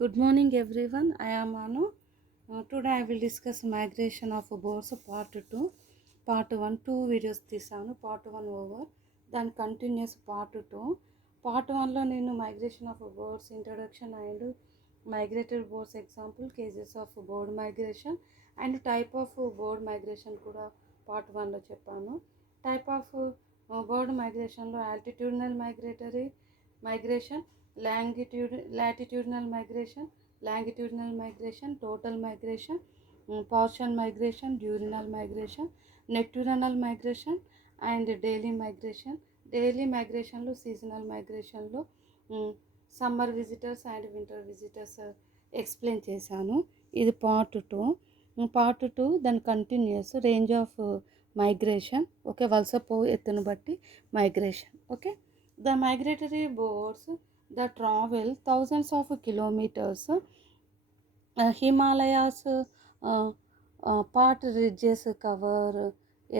Good morning, everyone. I am Anu. Today I will discuss migration of birds part 2. Part 1 two videos తీసాను. Part 1 over. దాని continues part 2. Part 1లో నేను migration of birds introduction and migrated birds example cases of bird migration and type of bird migration కూడా part 1లో చెప్పాను. Type of bird మైగ్రేషన్లో altitudinal migration, latitudinal migration, total migration, partial migration, diurnal migration, nocturnal migration and daily migration. Daily migration లో seasonal migration లో summer visitors and winter visitors explain చేశాను. ఇది part 2 దాని continuous range of migration. Okay, వలస ఎత్తును బట్టి migration. Okay, the migratory birds that travel thousands of kilometers, Himalayas part ridges cover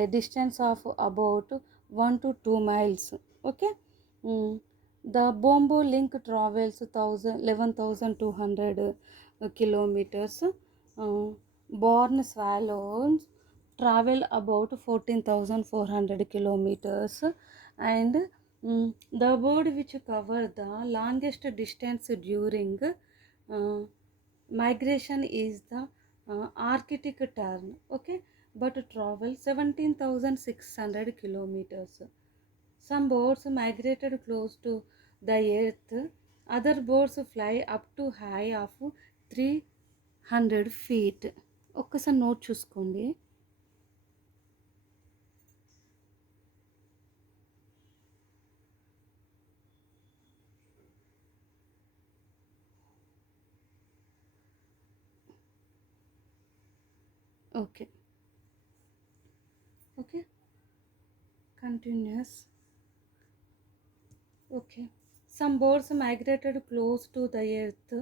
a distance of about 1 to 2 miles. Okay, Mm, the Bombo link travels 11,200 kilometers. Born swallows travel about 14,400 kilometers, and the bird which cover the longest distance during migration is the Arctic tern. Okay, but travel 17,600 kilometers. Some birds migrated close to the earth, other birds fly up to high of 300 feet. ఒక్కసారి note చూసుకోండి. Okay okay continuous. Okay. Some birds migrated close to the earth.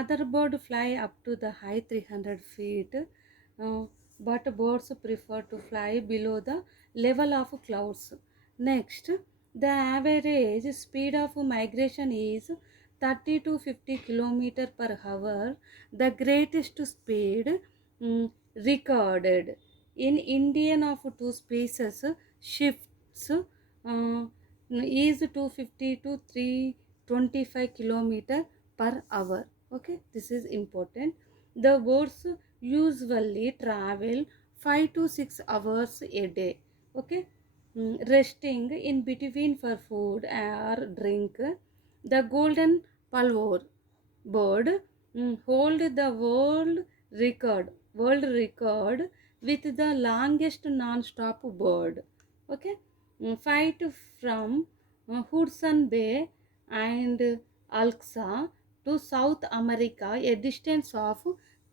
Other birds fly up to the high 300 feet. But birds prefer to fly below the level of clouds. Next, the average speed of migration is 30 to 50 km per hour. The greatest speed recorded in Indian of two species shifts is 250 to 325 kilometer per hour. Okay, this is important. The birds usually travel 5 to 6 hours a day. Okay, resting in between for food or drink. The golden pallor bird hold the world record with the longest non-stop bird. Okay, flight from Hudson Bay and Alaska to South America, a distance of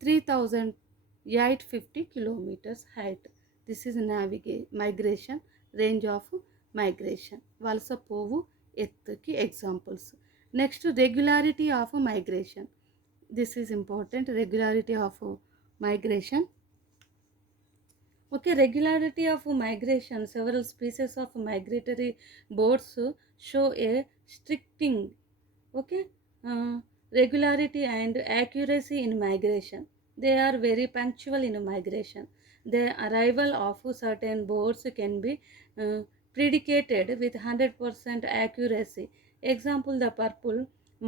3,850 kilometers height. This is migration, range of migration. వలస పోవు ఎత్తుకి examples. Next, regularity of migration. This is important, regularity of migration. Okay, regularity of migration. Several species of migratory birds show a stricting, okay, regularity and accuracy in migration. They are very punctual in migration. The arrival of certain birds can be predicated with 100% accuracy. Example, the purple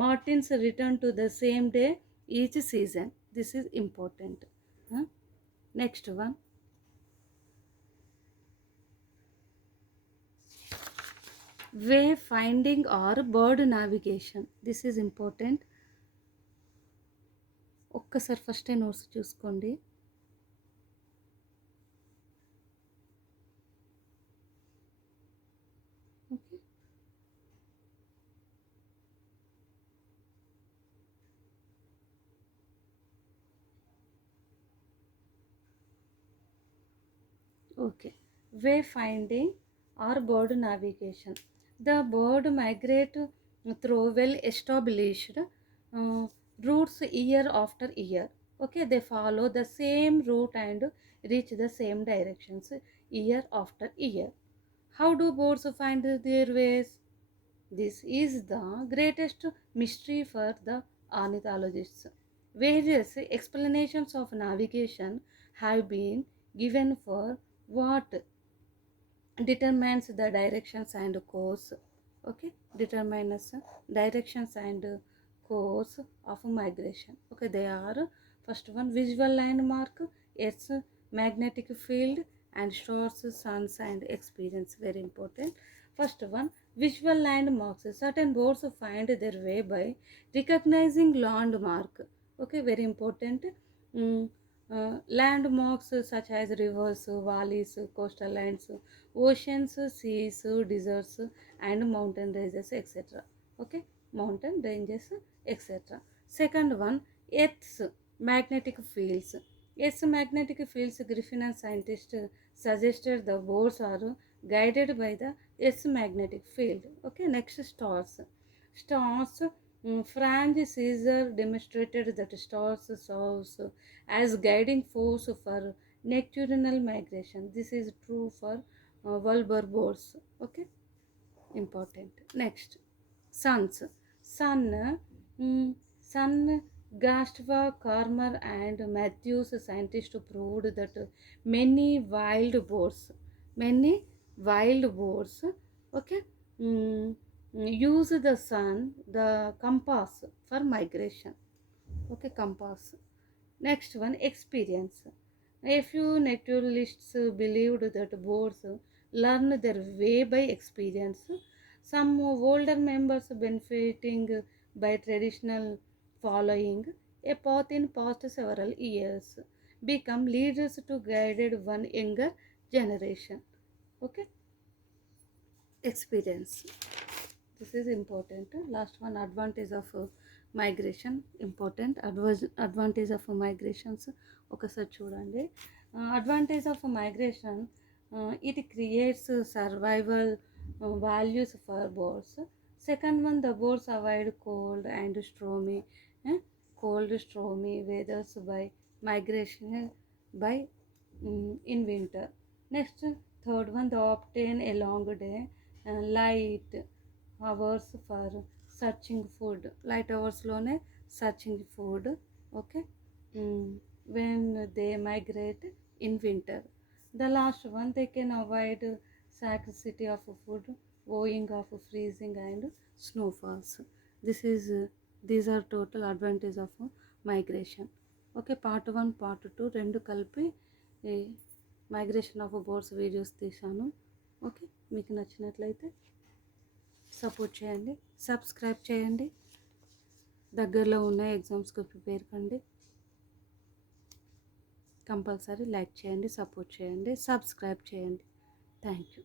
martins return to the same day each season. This is important. Next one. Way finding or bird navigation. This is important. ఒక్కసారి first notes చూసుకోండి. Okay, okay. Way finding or bird navigation. The bird migrate through well established routes year after year. Okay, they follow the same route and reach the same directions year after year. How do birds find their ways? This is the greatest mystery for the ornithologists. Various explanations of navigation have been given for what determines the directions and course. Okay, determines directions and course of migration. Okay, they are first one, visual landmark, its magnetic field and stars, suns and experience. Very important. First one, visual landmarks. Certain birds find their way by recognizing landmark. Okay, very important. Mm, landmarks such as rivers, valleys, coastal lands, oceans, seas, deserts, and mountain ranges, etc. Okay, mountain ranges, etc. Second one, Earth's magnetic fields. Earth's magnetic fields, Griffin and scientists suggested the birds are guided by the Earth's magnetic field. Okay, next, stars. Stars, Franz Caesar demonstrated that stars serves as guiding force for nocturnal migration. This is true for Wilbur boards. Okay, important. Next, suns. Sun, mm, sun. Gastva, Karmer, and Matthews scientists proved that many wild boars, okay, mm, use the sun, the compass for migration. Okay, compass. Next one, experience. A few naturalists believed that birds learn their way by experience. Some older members benefiting by traditional following a path in past several years become leaders to guide one younger generation. Okay, experience. This is important. Last one, advantage of migration. Important advantage of migrations ఒకసారి చూడండి. Advantage of migration, it creates survival values for birds. Second one, the birds avoid eh, cold stormy weathers by migration by in winter. Next, third one, they obtain a long day, light hours for searching food. Light hours లోనే searching food. Okay, when they migrate in winter. The last one, they can avoid scarcity of food owing of freezing and snowfalls. This is these are total advantage of migration. Okay, part 1 part 2 రెండు కలిపి ఈ migration of birds videos తీశాను. Okay, మీకు నచ్చినట్లయితే support చేయండి, subscribe చేయండి, దగ్గరలో ఉన్న ఎగ్జామ్స్కి ప్రిపేర్ కండి. కంపల్సరీ లైక్ చేయండి, సపోర్ట్ చేయండి, సబ్స్క్రైబ్ చేయండి. Thank you.